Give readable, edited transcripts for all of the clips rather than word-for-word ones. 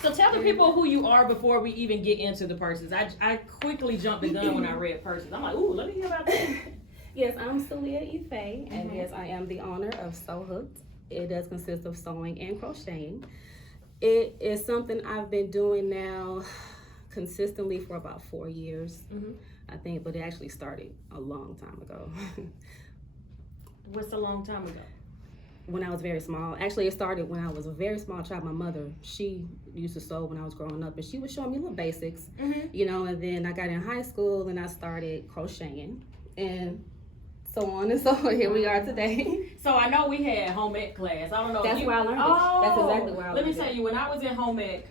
So tell the people who you are before we even get into the purses. I quickly jumped the gun when I read purses. I'm like, ooh, let me hear about that. Yes, I'm Salihah Ife, and yes, I am the owner of Sew Hooked. It does consist of sewing and crocheting. It is something I've been doing now consistently for about 4 years, I think, but it actually started a long time ago. What's a long time ago? When I was very small. Actually, it started when I was a very small child. My mother, she used to sew when I was growing up, and she was showing me little basics, you know, and then I got in high school and I started crocheting and so on and so on. Here we are today. So I know we had home ec class. I don't know. That's where I learned it. That's exactly where I learned it. Let me tell you, when I was in home ec,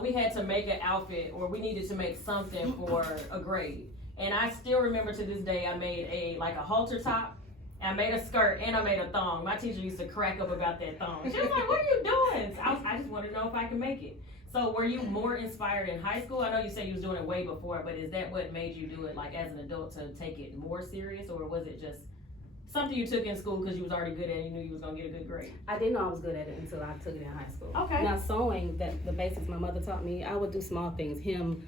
we had to make an outfit, or we needed to make something for a grade. And I still remember to this day, I made a halter top. I made a skirt and I made a thong. My teacher used to crack up about that thong. She was like, what are you doing? So I just wanted to know if I could make it. So were you more inspired in high school? I know you said you was doing it way before, but is that what made you do it like as an adult to take it more serious, or was it just something you took in school because you was already good at it and you knew you was going to get a good grade? I didn't know I was good at it until I took it in high school. Okay. Now sewing, the basics my mother taught me, I would do small things. Hem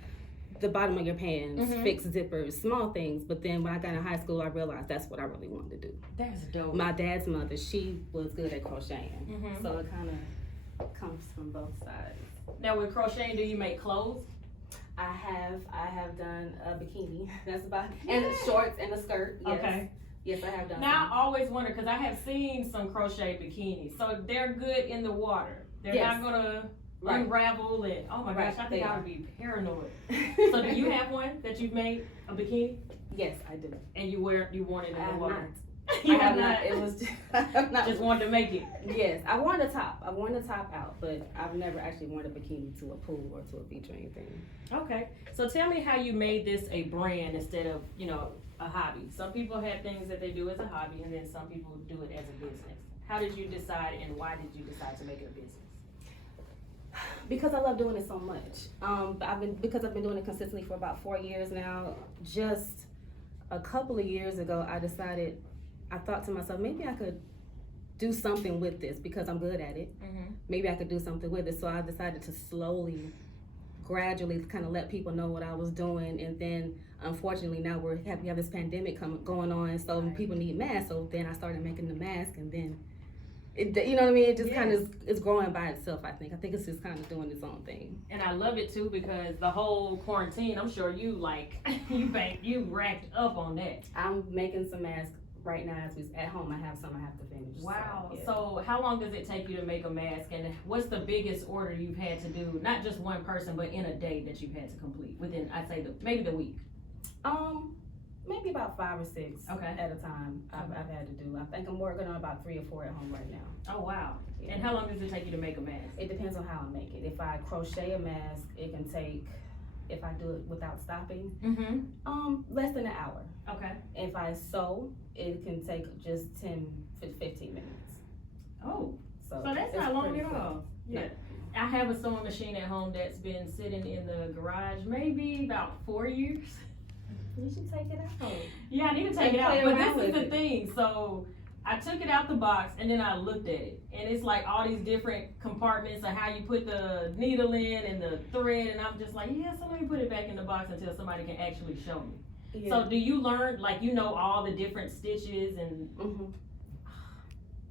the bottom of your pants, fix zippers, small things. But then when I got in high school, I realized that's what I really wanted to do. That's dope. My dad's mother, she was good at crocheting. So it kind of comes from both sides. Now with crocheting, do you make clothes? I have done a bikini. That's about, and shorts and a skirt. Yes. Okay. Yes, I have done. Now I always wonder, because I have seen some crochet bikinis, so they're good in the water. They're not gonna unravel and oh my gosh, I think I would be paranoid. So do you have one that you've made, a bikini? Yes, I do. And you worn it in the water? I have not. It was just wanted to make it. Yes, I worn the top. I worn the top out, but I've never actually worn a bikini to a pool or to a beach or anything. Okay, so tell me how you made this a brand instead of, you know, a hobby. Some people have things that they do as a hobby, and then some people do it as a business. How did you decide, and why did you decide to make it a business? Because I love doing it so much. Because I've been doing it consistently for about 4 years now. Just a couple of years ago, I thought to myself, maybe I could do something with this because I'm good at it. Maybe I could do something with it. So I decided to slowly, gradually kind of let people know what I was doing. And then unfortunately now we have this pandemic going on, so people need masks. So then I started making the mask, and then you know what I mean? It just kind of is growing by itself, I think. I think it's just kind of doing its own thing. And I love it too, because the whole quarantine, I'm sure you you racked up on that. I'm making some masks right now as we at home. I have some I have to finish. Wow. So how long does it take you to make a mask, and what's the biggest order you've had to do, not just one person, but in a day that you've had to complete within, I'd say maybe the week? Maybe about 5 or 6 at a time. I've had to do. I think I'm working on about 3 or 4 at home right now. Oh wow. Yeah. And how long does it take you to make a mask? It depends on how I make it. If I crochet a mask, it can take, if I do it without stopping, less than an hour. Okay. If I sew, it can take just 10, 15 minutes. Oh, so that's not long at all. Yeah. No. I have a sewing machine at home that's been sitting in the garage maybe about 4 years. You should take it out. Yeah, I need to take it out. But this is the thing. So I took it out the box and then I looked at it. And it's like all these different compartments of how you put the needle in and the thread. And I'm just like, yeah, so let me put it back in the box until somebody can actually show me. Yeah. So do you learn, like, you know, all the different stitches and...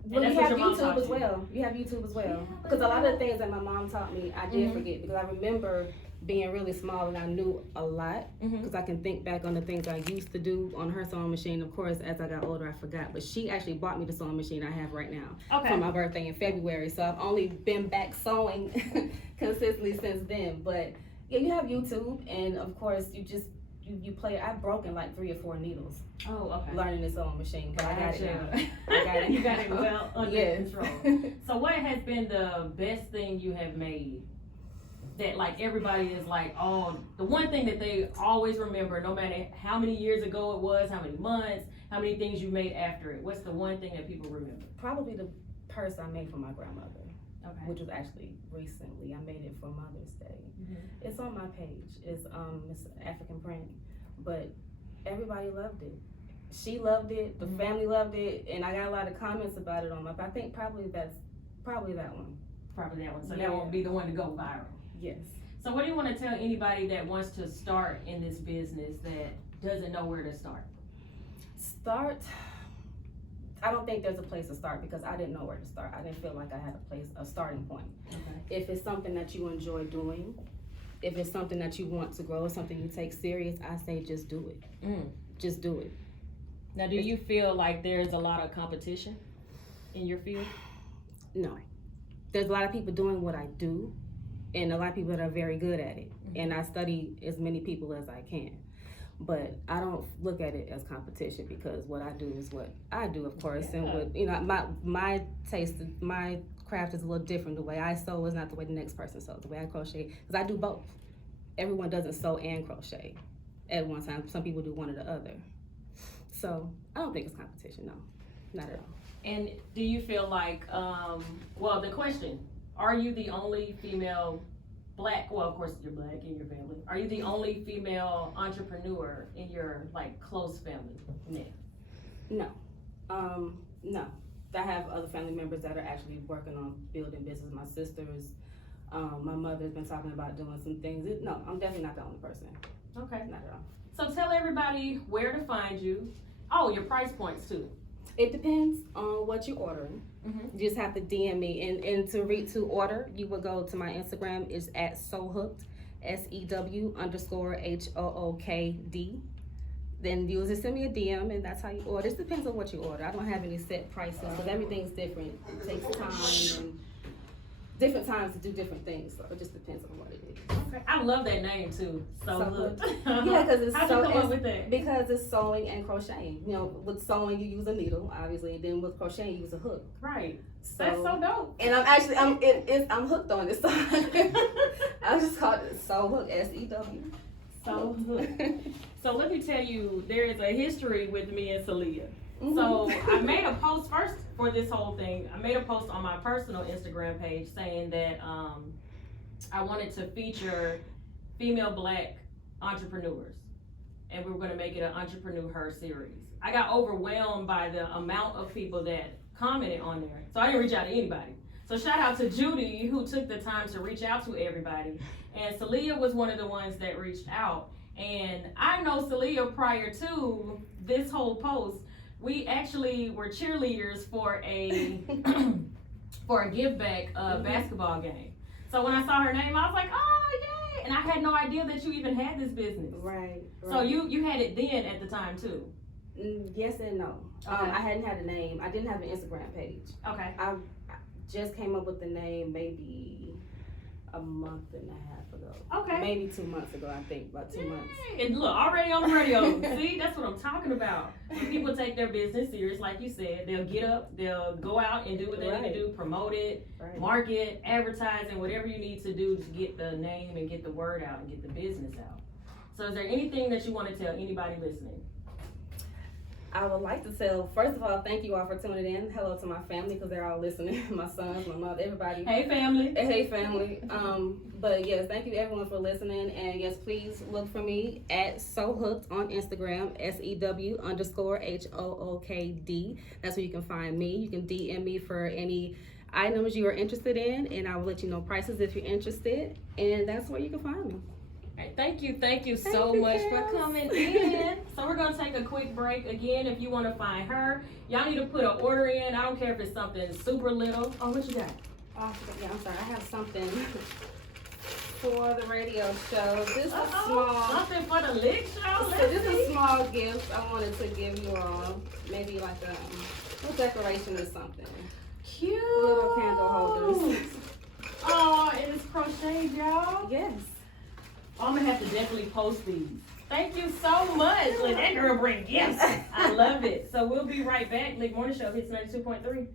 Well, you have YouTube as well. You have YouTube as well. Because a lot of the things that my mom taught me, I did forget. Because I remember being really small and I knew a lot. Because I can think back on the things I used to do on her sewing machine. Of course, as I got older, I forgot. But she actually bought me the sewing machine I have right now for my birthday in February. So I've only been back sewing consistently since then. But yeah, you have YouTube, and of course, you play. I've broken like 3 or 4 needles. Oh, okay. Learning this sewing machine, but I got it now. I got it. You got it well under control. So what has been the best thing you have made that like everybody is like, oh, the one thing that they always remember, no matter how many years ago it was, how many months, how many things you made after it? What's the one thing that people remember? Probably the purse I made for my grandmother. Which was actually recently. I made it for Mother's Day. It's on my page. It's African print, but everybody loved it. She loved it. The family loved it, and I got a lot of comments about it on my. I think probably that one. Probably that one. So that won't be the one to go viral. Yes. So what do you want to tell anybody that wants to start in this business that doesn't know where to start? I don't think there's a place to start because I didn't know where to start. I didn't feel like I had a starting point. Okay. If it's something that you enjoy doing, if it's something that you want to grow, something you take serious, I say just do it. Just do it. Now, do you feel like there's a lot of competition in your field? No. There's a lot of people doing what I do, and a lot of people that are very good at it. And I study as many people as I can. But I don't look at it as competition because what I do is what I do, of course. Yeah. And what, my taste, my craft is a little different. The way I sew is not the way the next person sews. The way I crochet, because I do both. Everyone doesn't sew and crochet at one time. Some people do one or the other. So I don't think it's competition, no, not at all. And do you feel like, well, the question, are you the only female Black, well, of course you're Black in your family. Are you the only female entrepreneur in your like close family? No. No. I have other family members that are actually working on building business. My sisters, my mother's been talking about doing some things. No, I'm definitely not the only person. Okay. Not at all. So tell everybody where to find you. Oh, your price points too. It depends on what you're ordering. You just have to DM me, and to order, you would go to my Instagram. It's at SewHooked, SEW_HOOKD. Then you just send me a DM, and that's how you order. It depends on what you order. I don't have any set prices because everything's different. It takes time and different times to do different things, so it just depends on what it is. Okay. I love that name too. SewHooked. Yeah, because it's How'd you come up with that? Because it's sewing and crocheting. You know, with sewing you use a needle, obviously, and then with crocheting you use a hook. Right. So, That's so dope. And I'm hooked on this song. I just called it SewHooked, SEW. SewHooked. So let me tell you, there is a history with me and Salihah. So I made a post first for this whole thing. I made a post on my personal Instagram page saying that I wanted to feature female Black entrepreneurs, and we were going to make it an EntrepreneuHER series. I got overwhelmed by the amount of people that commented on there, so I didn't reach out to anybody. So shout out to Judy, who took the time to reach out to everybody, and Salihah was one of the ones that reached out. And I know Salihah prior to this whole post. We actually were cheerleaders for a give back basketball game. So when I saw her name, I was like, oh yay! And I had no idea that you even had this business. Right. So you had it then at the time too. Yes and no. Okay. I hadn't had a name. I didn't have an Instagram page. Okay. I just came up with the name maybe a month and a half ago. Okay. Maybe 2 months ago, I think. About 2 months. And look, already on the radio. See, that's what I'm talking about. When people take their business serious, like you said, they'll get up, they'll go out and do what they need to do, promote it, market, advertise, and whatever you need to do to get the name and get the word out and get the business out. So is there anything that you want to tell anybody listening? I would like to tell, first of all, thank you all for tuning in. Hello to my family, because they're all listening. My sons, my mother, everybody. Hey, family. Hey, family. But yes, thank you everyone for listening. And yes, please look for me at SewHooked on Instagram, SEW_HOOKD. That's where you can find me. You can DM me for any items you are interested in, and I will let you know prices if you're interested. And that's where you can find me. Thank you so much for coming in. So we're gonna take a quick break. Again, if you want to find her, y'all need to put an order in. I don't care if it's something super little. Oh, what you got? Oh, yeah, I'm sorry. I have something for the radio show. This is small. Something for the lick show. So this is a small gift I wanted to give you all. Maybe like a decoration or something. Cute. Little candle holders. Oh, it is crocheted, y'all. Yes. I'm gonna have to definitely post these. Thank you so much. Let that girl bring gifts. I love it. So we'll be right back. Lick Morning Show hits 92.3.